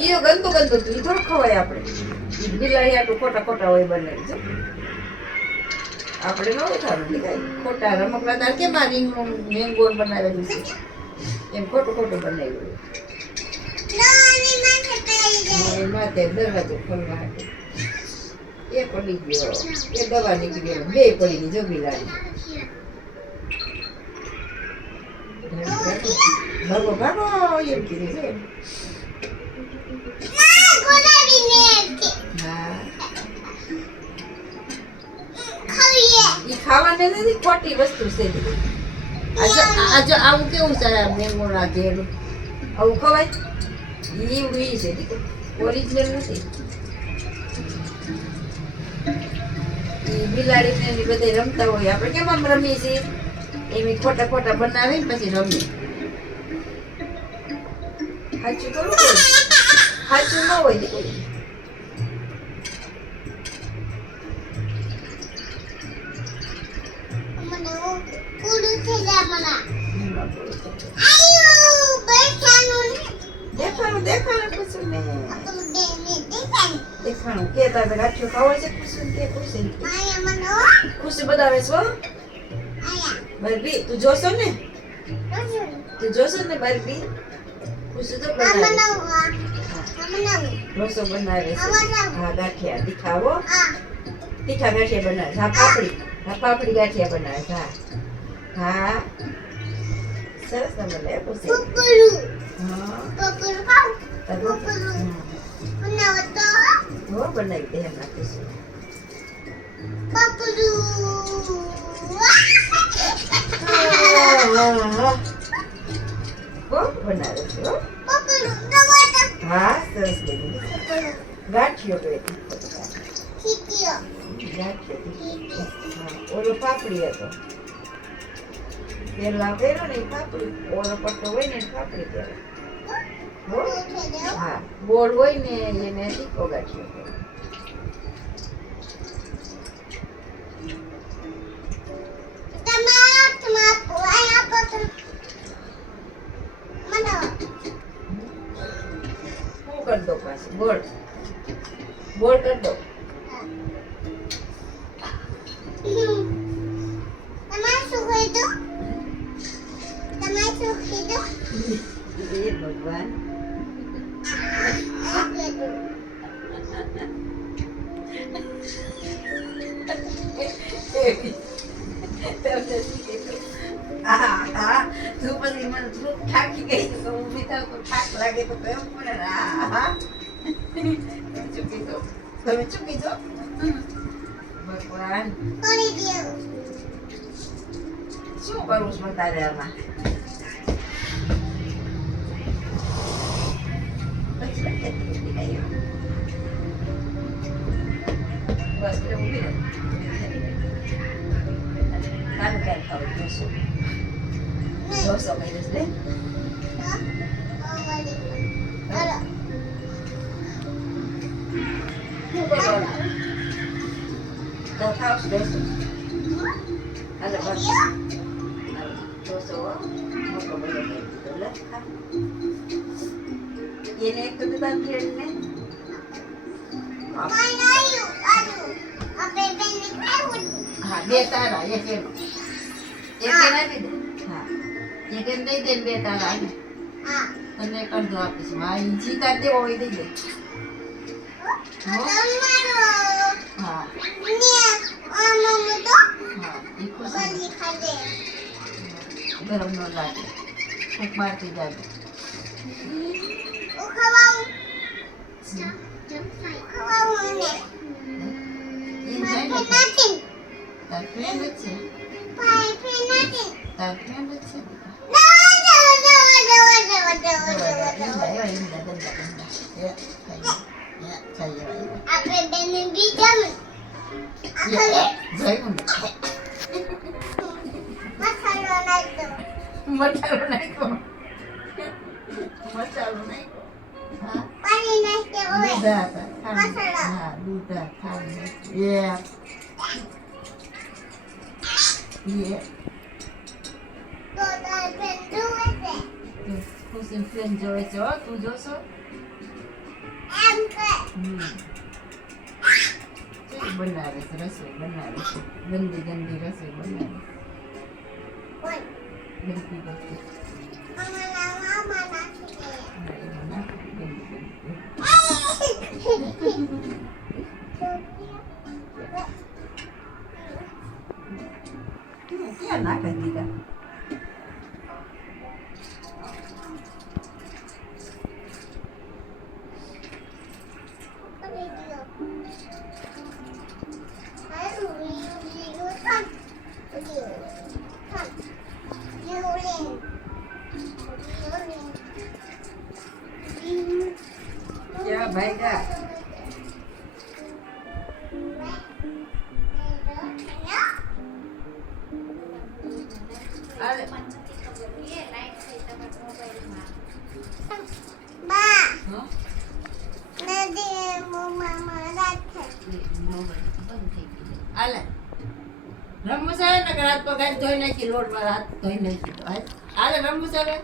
ઈ ગંદુ ગંદુ તું ઈ થોડું ખવાય આપણે. ઈ બિલાડી આટલું ખોટા ખોટા હોય બનાવી છે. આપણે ન ઉઠાડું દેખાય ખોટા રમકડા તાર કેમ આ રીંગનું મેંગોર બનાવેલું છે એમ ખોટું ખોટું બનાવ્યું. માથે દરવાજો ખોલવા હતો એ પડી ગયો એ દવા નીકળી બે પડી ગઈ જો બિલાડી. ભાગો ભાગો એમ કીધું છે. ઈ ખાવાને નથી ખોટી વસ્તુ છે. આજે આવું કેવું છે મેંગો ના ઘેરું આવું ખવાય ઈ છે ઓરિજિનલ નથી. ઈ બિલાડી ને બધા રમતા હોય આપણે કેમ આમ રમીએ છીએ એમ ખોટા ખોટા બનાવે પછી રમીએ. સાચું કરવું હોય સાચું ન હોય દીકરી. દેખાણું દેખાણું પૂછું ને દેખાણું કે તારે ગાંઠિયો ખાવો છે પૂછું કે પૂછે ખુશી બતાવે છો બરબી તું જોશો ને બરબી ખુશી તો બનાવે ઢોસો બનાવે છે. હા ગાંઠિયા દીખાવો તીખા ગાંઠિયા બનાવે. હા પાપડી ગાંઠિયા બનાવે. હા સરસ તમને પૂછે. બનાવી દે એમ નાખીશું. બનાવે છે. હા સરસ બની ગાંઠિયો ઓલો પાપડી હતો પેલા પહેરો ને પાપડી ઓલો પટ્ટો હોય ને પાપડી પહેરો. હા બોળ હોય ને એને તીખો ગાંઠિયો પહેરો. શું કરી દો પાછું બોળ કરી દો. ભગવાન તું પછી મને તું થાકી ગઈ તો ઊભી થાવ તો થાક લાગે તો કેમ પડે. ચૂકી દો તમે ચૂકી દો. ભગવાન શું કરું છું તારે આમાં. બસ ઊભી રહે કાનું ક્યાં ખાવું ઢોસો કર્યો છે. શું કરવાનું તો ખાવશ ઢોસો. હાલો બસ ઢોસો મોટો બધો કરી દીધો લે ખા. એને એક તો દુકાન ને હા બે તારા એક એમ આપી દે. હા એક એમ દઈ દે બે તારા ને અને એક અડધો આપીશ. હા ઈ જીતા દેવો હોય દઈ દે. હા હા એ ખુશી ગરમ ન લાગે ફૂંક મારતી જાગે. તાર ફ્રેન્ડ છે. મસાલો નાખ્યો. ખુશ બેસીને ફિલ્મ જોવે છે હો તું જોશો શું બનાવે છે રસોઈ બનાવે છે ગંદી ગંદી રસોઈ બનાવે ગંદી ગંદી ક્યાં નાખી દીધા ક્યાં ભાગ્યા અરે હાલે રમવું છે ને કે હાથ પગ ધોઈ નાખી લોટમાં હાથ ધોઈ નાખી તો હાલે રમવું છે હવે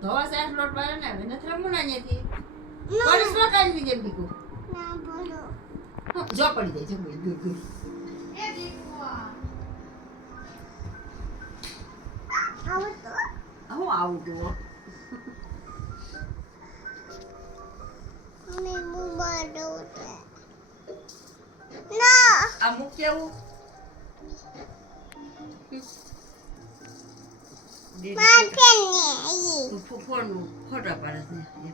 ધોવા સાહેબ લોટ બારે ને હવે નથી રમવું ના અહીંયાથી પરિશ્રમ કાઢી જેમ દીકું જો પડી જાય છે ગુડ હું આવું તું આ મૂક કેવું ફોન ફોટા પાડે છે